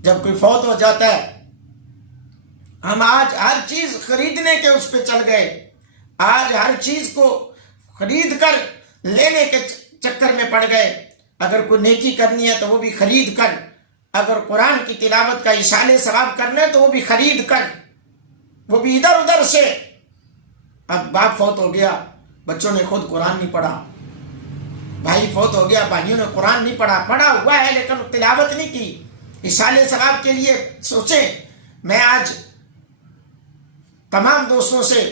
جب کوئی فوت ہو جاتا ہے ہم آج ہر چیز خریدنے کے اس پہ چل گئے، آج ہر چیز کو خرید کر لینے کے چکر میں پڑ گئے۔ اگر کوئی نیکی کرنی ہے تو وہ بھی خرید کر، اگر قرآن کی تلاوت کا ایصال ثواب کرنا ہے تو وہ بھی خرید کر، وہ بھی ادھر ادھر سے۔ اب باپ فوت ہو گیا، بچوں نے خود قرآن نہیں پڑھا، بھائی فوت ہو گیا، بھائیوں نے قرآن نہیں پڑھا، پڑھا ہوا ہے لیکن تلاوت نہیں کی۔ ایصال ثواب کے لیے سوچیں۔ میں آج تمام دوستوں سے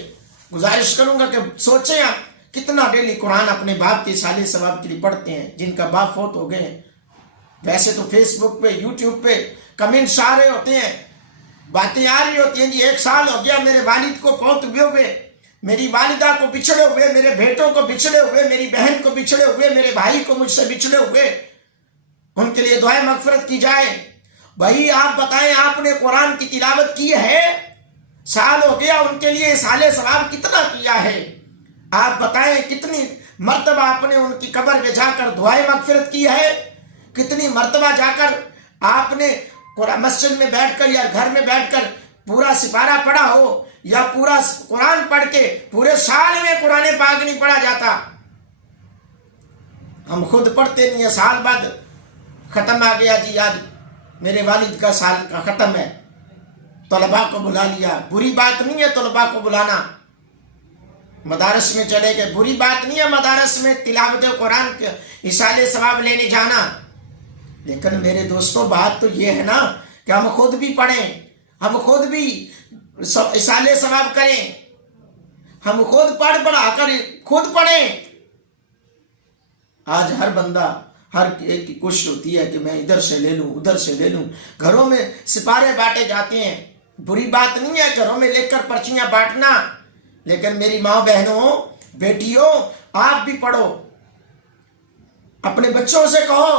گزارش کروں گا کہ سوچیں آپ کتنا ڈیلی قرآن اپنے باپ کے ایصال ثواب کے لیے پڑھتے ہیں جن کا باپ فوت ہو گئے ہیں۔ ویسے تو فیس بک پہ، یوٹیوب پہ کمنٹس آ رہے ہوتے ہیں، باتیں آ رہی ہوتی ہیں، جی 1 سال ہو گیا میرے والد کو فوت ہوئے، میری والدہ کو بچھڑے ہوئے، میرے بیٹوں کو بچھڑے ہوئے، میری بہن کو بچھڑے ہوئے، میرے بھائی کو مجھ سے بچھڑے ہوئے، ان کے لیے دعائیں مغفرت کی جائے۔ بھائی آپ بتائیں، آپ نے قرآن کی تلاوت کی ہے؟ سال ہو گیا، ان کے لیے ایصال ثواب کتنا کیا ہے؟ آپ بتائیں کتنی مرتبہ آپ نے ان کی قبر پہ جا کر دعائیں مغفرت کی ہے؟ کتنی مرتبہ جا کر آپ نے مسجد میں بیٹھ کر یا گھر میں بیٹھ کر پورا سپارہ پڑھا ہو، یا پورا قرآن پڑھ کے پورے سال میں قرآن پاک نہیں پڑھا جاتا؟ ہم خود پڑھتے نہیں ہیں، سال بعد ختم آ گیا، جی آج میرے والد کا سال کا ختم ہے، طلباء کو بلا لیا۔ بری بات نہیں ہے طلباء کو بلانا، مدارس میں چلے گئے، بری بات نہیں ہے مدارس میں تلاوت قرآن کے ایصال ثواب لینے جانا، لیکن میرے دوستوں بات تو یہ ہے نا کہ ہم خود بھی پڑھیں، ہم خود بھی ایصال ثواب کریں، ہم خود پڑھ پڑھا کر خود پڑھیں۔ آج ہر بندہ، ہر ایک کی کوشش ہوتی ہے کہ میں ادھر سے لے لوں، ادھر سے لے لوں، گھروں میں سپارے بانٹے جاتے ہیں، بری بات نہیں ہے گھروں میں لے کر پرچیاں بانٹنا، لیکن میری ماں بہنوں، بیٹیوں، آپ بھی پڑھو، اپنے بچوں سے کہو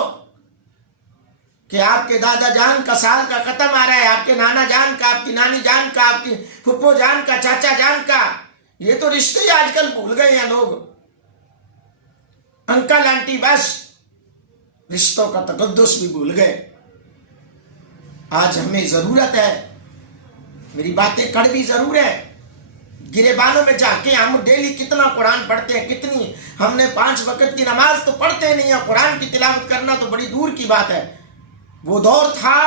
کہ آپ کے دادا جان کا سال کا ختم آ رہا ہے، آپ کے نانا جان کا، آپ کی نانی جان کا، آپ کی پھپھو جان کا، چاچا جان کا۔ یہ تو رشتے ہی آج کل بھول گئے ہیں لوگ، انکل آنٹی، بس رشتوں کا تقدس بھی بھول گئے۔ آج ہمیں ضرورت ہے، میری باتیں کڑوی ضرور ہے، گریبانوں میں جا کے ہم ڈیلی کتنا قرآن پڑھتے ہیں، کتنی ہم نے 5 وقت کی نماز تو پڑھتے نہیں ہیں، قرآن کی تلاوت کرنا تو بڑی دور کی بات ہے۔ وہ دور تھا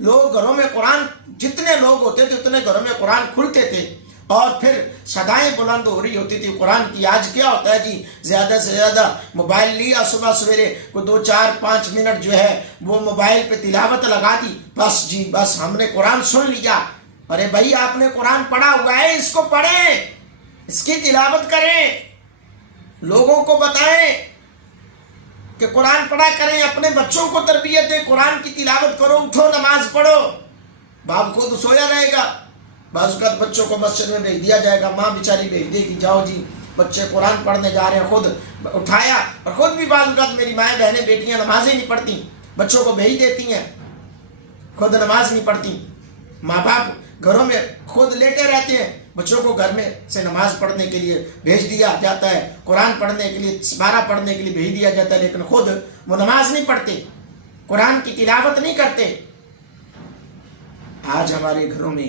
لوگ گھروں میں قرآن، جتنے لوگ ہوتے تھے اتنے گھروں میں قرآن کھلتے تھے، اور پھر صدائیں بلند ہو رہی ہوتی تھی قرآن کی۔ آج کیا ہوتا ہے جی، زیادہ سے زیادہ موبائل لیا، صبح سویرے کو 2 4 5 منٹ جو ہے وہ موبائل پہ تلاوت لگا دی، بس جی بس ہم نے قرآن سن لیا۔ ارے بھائی آپ نے قرآن پڑھا ہوا ہے، اس کو پڑھیں، اس کی تلاوت کریں، لوگوں کو بتائیں کہ قرآن پڑھا کریں، اپنے بچوں کو تربیت دیں، قرآن کی تلاوت کرو، اٹھو نماز پڑھو۔ باپ خود سویا رہے گا، بعض اوقات بچوں کو مسجد میں بھیج دیا جائے گا، ماں بیچاری بھیج دے گی، جاؤ جی بچے قرآن پڑھنے جا رہے ہیں، خود اٹھایا، اور خود بھی بعض اوقات میری مائیں بہنیں بیٹیاں نمازیں نہیں پڑھتی، بچوں کو بھیج دیتی ہیں، خود نماز نہیں پڑھتی۔ ماں باپ گھروں میں خود لیٹے رہتے ہیں، بچوں کو گھر میں سے نماز پڑھنے کے لیے بھیج دیا جاتا ہے، قرآن پڑھنے کے لیے، سپارہ پڑھنے کے لیے بھیج دیا جاتا ہے، لیکن خود وہ نماز نہیں پڑھتے، قرآن کی تلاوت نہیں کرتے۔ آج ہمارے گھروں میں،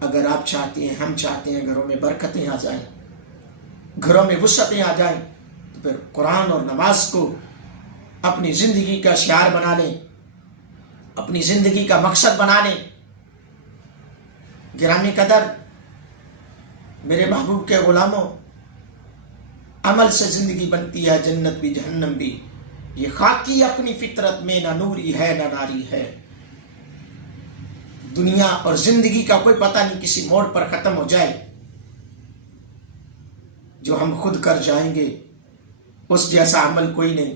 اگر آپ چاہتے ہیں، ہم چاہتے ہیں گھروں میں برکتیں آ جائیں، گھروں میں وسعتیں آ جائیں، تو پھر قرآن اور نماز کو اپنی زندگی کا شعار بنا لیں، اپنی زندگی کا مقصد بنا لیں۔ گرامی قدر میرے محبوب کے غلاموں، عمل سے زندگی بنتی ہے جنت بھی جہنم بھی، یہ خاکی اپنی فطرت میں نہ نوری ہے نہ ناری ہے۔ دنیا اور زندگی کا کوئی پتہ نہیں، کسی موڑ پر ختم ہو جائے، جو ہم خود کر جائیں گے اس جیسا عمل کوئی نہیں۔